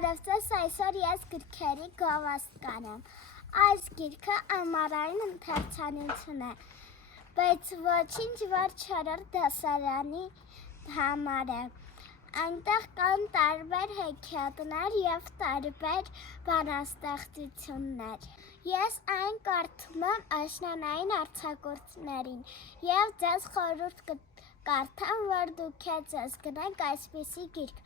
Բարև ձեզ, այսօր ես գրքերի գովազդական եմ։ Այս գիրքը ամառային ընթերցանություն է, բայց ոչինչ որ 4-րդ դասարանի համար է։ Այնտեղ կան տարբեր հեքիաթներ և տարբեր բանաստեղծություններ։ Ես այն կարդում եմ աշնանային արձակուրդներին և ձեզ խորհուրդ կկարդամ, որ դուք ձեզ գնեք այսպիսի գիրք։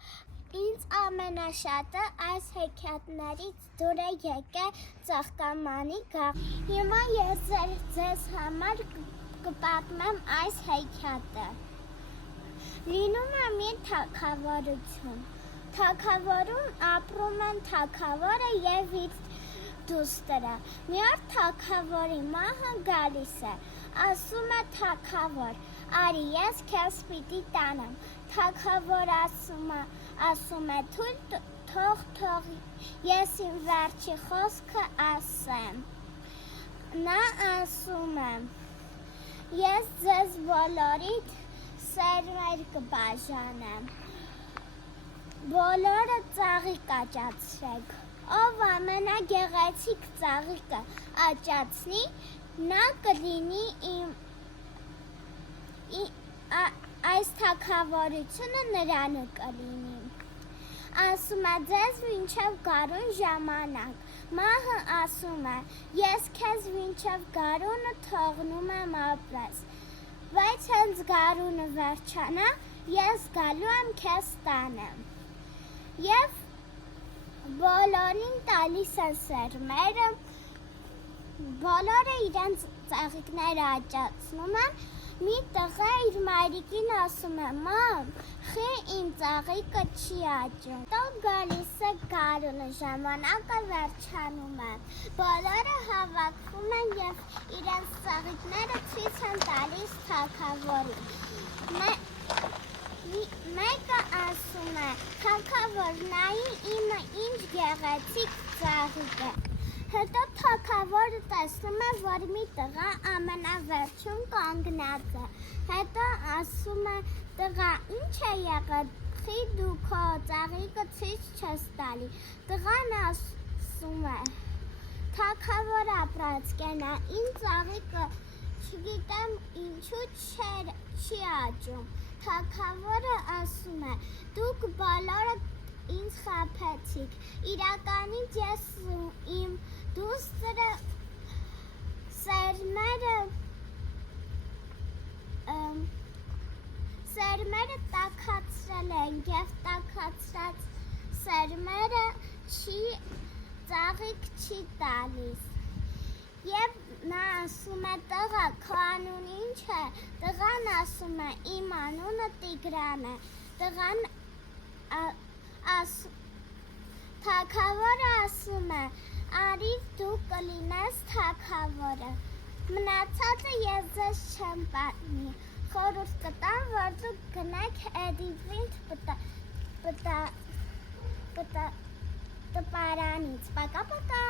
Ինձ ամենաշատը այս հեքիաթներից դուր է եկել Ծաղկամանի գաղտնի։ Հիմա ես ձեզ համար կպատմեմ այս հեքիաթը։ Լինում է մի թագավորություն։ Թագավորում ապրում են թագավորը և իր դուստրը։ Մի օր թագավորի մահը գալիս է, ասում է թագավոր, արի ես քեզ պիտի տանեմ։ Թագավոր ասում է թող ես իմ վերջի խոսքը ասեմ։ Նա ասում է, ես ձեզ բոլորիդ սերմեր կբաժանեմ, բոլորը ծաղիկ աճացրեք, ով ամենագեղեցիկ ծաղիկը աճացնի, նա կլինի այս թագավորությունը նրանը կլինի։ Ասում է ձեզ մինչև գարուն ժամանակ։ Մահը ասում է, ես քեզ մինչև գարունը թողնում եմ ապրես, բայց հենց գարունը վերջանա, ես գալու եմ քեզ տանեմ։ Եվ բոլորին տալիս են սերմերը, բոլորը իրենց ծաղիկները աճացնում են, մի տղա իր մայրիկին ասում է, մամ, խի իմ ծաղիկը չի աճում։ Տող գալիս է գարունը, ժամանակը վերջանում է։ Բոլորը հավաքվում են և իրենց ծաղիկները ցույց են տալիս թագավորին։ Մեկը ասում է, թագավոր, նայի իմը ինչ գեղեցիկ ծաղիկ է։ Հետո թագավորը տեսնում է, որ մի տղա ամենավերջում կանգնած է։ Հետո ասում է, տղա, ինչ է եղել, խի դու քո ծաղիկը ցույց չես տալի։ Տղան ասում է, թագավոր ապրած կենա, իմ ծաղիկը չգիտեմ ինչու չի աճում։ Թագավորը ասում է, դուք բոլորը ինձ խաբեցիք, իրականից ես իմ դուստրը սերմերը տաքացրել են և տաքացրած սերմերը ծաղիկ չի տալիս։ Եվ նա ասում է, տղա, քո անունը ինչ է։ Տղան ասում է, իմ անունը Տիգրան է։ Թագավորը ասում է, արի դու կլինես թագավորը։ Մնացածը ես ձեզ չեմ պատմի։ Խորհուրդ կտամ, որ դուք գնեք Էդիվինդ տպարանից։ Պակա-պակա։